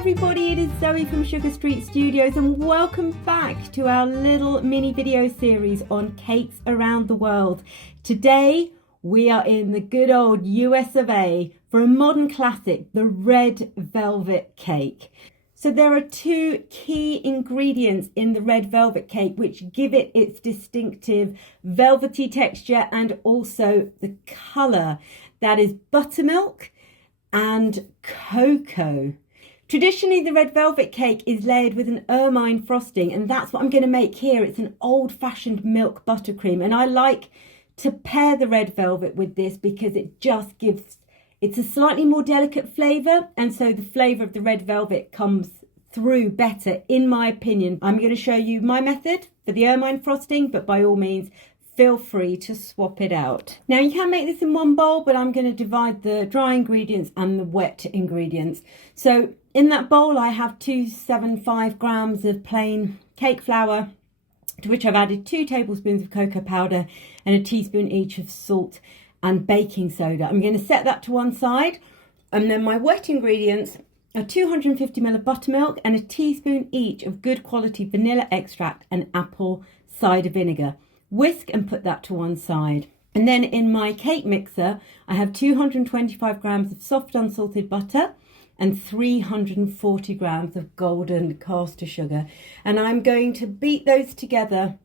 everybody, it is Zoe from Sugar Street Studios and welcome back to our little mini video series on cakes around the world. Today we are in the good old US of A for a modern classic, the red velvet cake. So there are two key ingredients in the red velvet cake which give it its distinctive velvety texture and also the colour. That is buttermilk and cocoa. Traditionally, the red velvet cake is layered with an ermine frosting, and that's what I'm going to make here. It's an old-fashioned milk buttercream, and I like to pair the red velvet with this because it just gives, it's a slightly more delicate flavour, and so the flavour of the red velvet comes through better, in my opinion. I'm going to show you my method for the ermine frosting, but by all means, feel free to swap it out. Now you can make this in one bowl, but I'm going to divide the dry ingredients and the wet ingredients. So in that bowl I have 275 grams of plain cake flour, to which I've added 2 tablespoons of cocoa powder and a teaspoon each of salt and baking soda. I'm going to set that to one side, and then my wet ingredients are 250 ml of buttermilk and a teaspoon each of good quality vanilla extract and apple cider vinegar. Whisk and put that to one side. And then in my cake mixer, I have 225 grams of soft unsalted butter and 340 grams of golden caster sugar. And I'm going to beat those together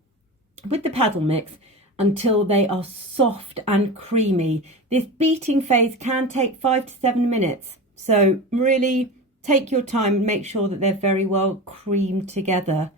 with the paddle mix until they are soft and creamy. This beating phase can take 5 to 7 minutes. So really take your time and make sure that they're very well creamed together.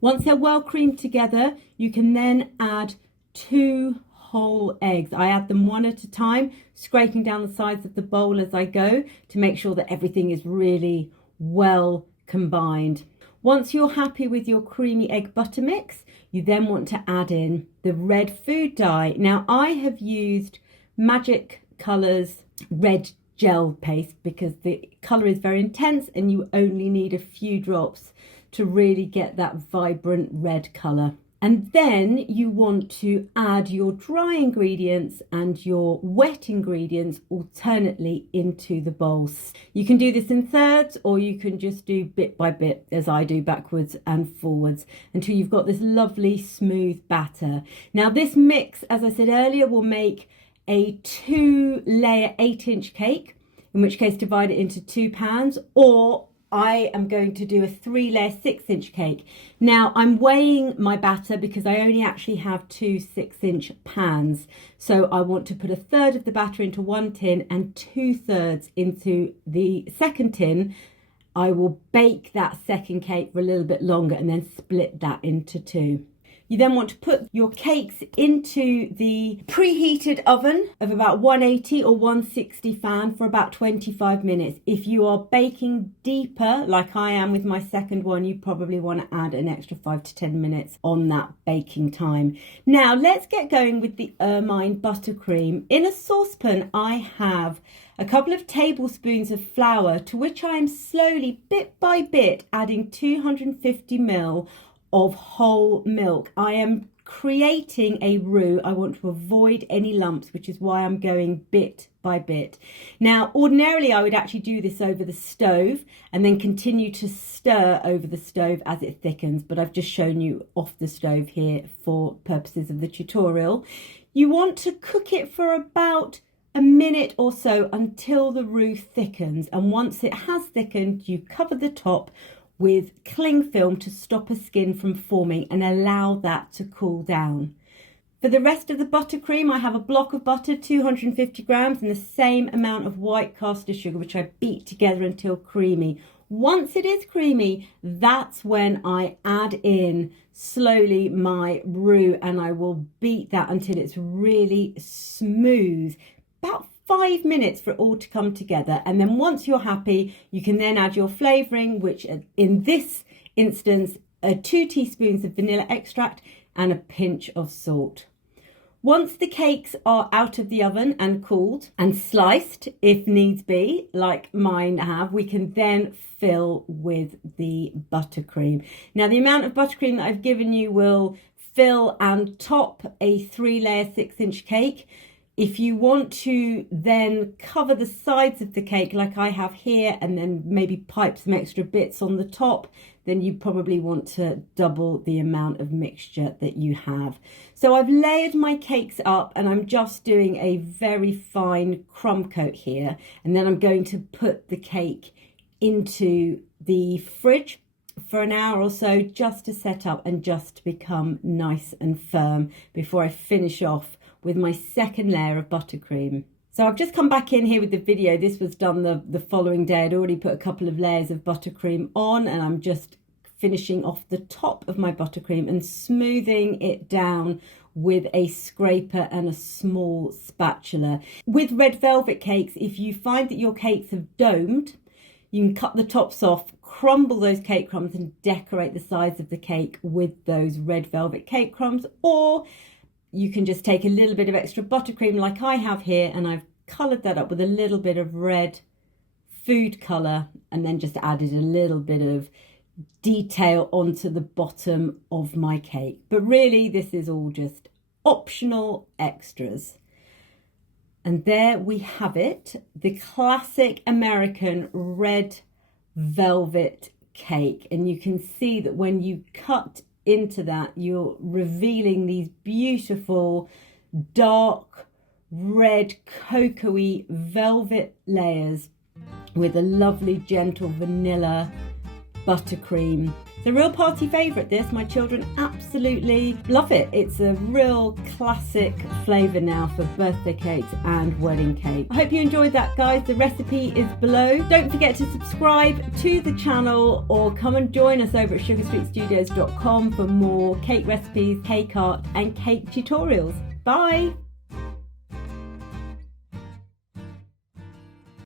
Once they're well creamed together, you can then add 2 whole eggs. I add them one at a time, scraping down the sides of the bowl as I go to make sure that everything is really well combined. Once you're happy with your creamy egg butter mix, you then want to add in the red food dye. Now I have used Magic Colours red gel paste because the colour is very intense and you only need a few drops to really get that vibrant red colour. And then you want to add your dry ingredients and your wet ingredients alternately into the bowls. You can do this in thirds, or you can just do bit by bit as I do, backwards and forwards, until you've got this lovely smooth batter. Now this mix, as I said earlier, will make a 2-layer 8-inch cake, in which case divide it into 2 pans, or I am going to do a 3-layer 6-inch cake. Now I'm weighing my batter because I only actually have 2 6-inch pans. So I want to put 1/3 of the batter into one tin and 2/3 into the second tin. I will bake that second cake for a little bit longer and then split that into 2. You then want to put your cakes into the preheated oven of about 180 or 160 fan for about 25 minutes. If you are baking deeper, like I am with my second one, you probably want to add an extra 5 to 10 minutes on that baking time. Now let's get going with the Hermine Buttercream. In a saucepan, I have a couple of tablespoons of flour, to which I am slowly, bit by bit, adding 250 ml of whole milk. I am creating a roux. I want to avoid any lumps, which is why I'm going bit by bit. Now, ordinarily I would actually do this over the stove and then continue to stir over the stove as it thickens, but I've just shown you off the stove here for purposes of the tutorial. You want to cook it for about a minute or so until the roux thickens, and once it has thickened, you cover the top with cling film to stop a skin from forming and allow that to cool down. For the rest of the buttercream, I have a block of butter, 250 grams, and the same amount of white caster sugar, which I beat together until creamy. Once it is creamy, that's when I add in slowly my roux, and I will beat that until it's really smooth. About 5 minutes for it all to come together, and then once you're happy, you can then add your flavouring, which in this instance are 2 teaspoons of vanilla extract and a pinch of salt. Once the cakes are out of the oven and cooled and sliced if needs be, like mine have, we can then fill with the buttercream. Now the amount of buttercream that I've given you will fill and top a 3-layer 6-inch cake. If you want to then cover the sides of the cake like I have here and then maybe pipe some extra bits on the top, then you probably want to double the amount of mixture that you have. So I've layered my cakes up and I'm just doing a very fine crumb coat here, and then I'm going to put the cake into the fridge for an hour or so just to set up and just to become nice and firm before I finish off with my second layer of buttercream. So I've just come back in here with the video. This was done the following day. I'd already put a couple of layers of buttercream on, and I'm just finishing off the top of my buttercream and smoothing it down with a scraper and a small spatula. With red velvet cakes, if you find that your cakes have domed, you can cut the tops off, crumble those cake crumbs and decorate the sides of the cake with those red velvet cake crumbs, or you can just take a little bit of extra buttercream like I have here, and I've coloured that up with a little bit of red food colour and then just added a little bit of detail onto the bottom of my cake. But really, this is all just optional extras. And there we have it, the classic American red velvet cake. And you can see that when you cut into that, you're revealing these beautiful dark red cocoa-y velvet layers with a lovely gentle vanilla buttercream. It's a real party favourite, this. My children absolutely love it. It's a real classic flavour now for birthday cakes and wedding cake. I hope you enjoyed that, guys. The recipe is below. Don't forget to subscribe to the channel or come and join us over at sugarstreetstudios.com for more cake recipes, cake art and cake tutorials. Bye!